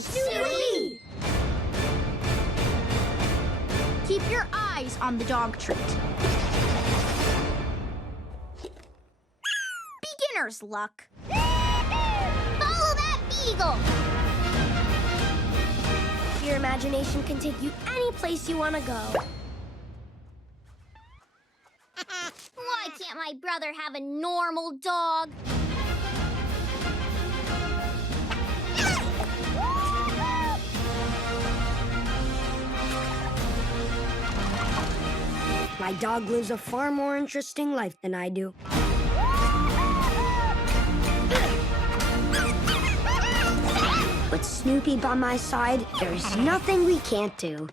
Snoopy! Keep your eyes on the dog treat. Beginner's luck. Follow that beagle! Your imagination can take you any place you want to go. Why can't my brother have a normal dog? My dog lives a far more interesting life than I do. With Snoopy by my side, there's nothing we can't do.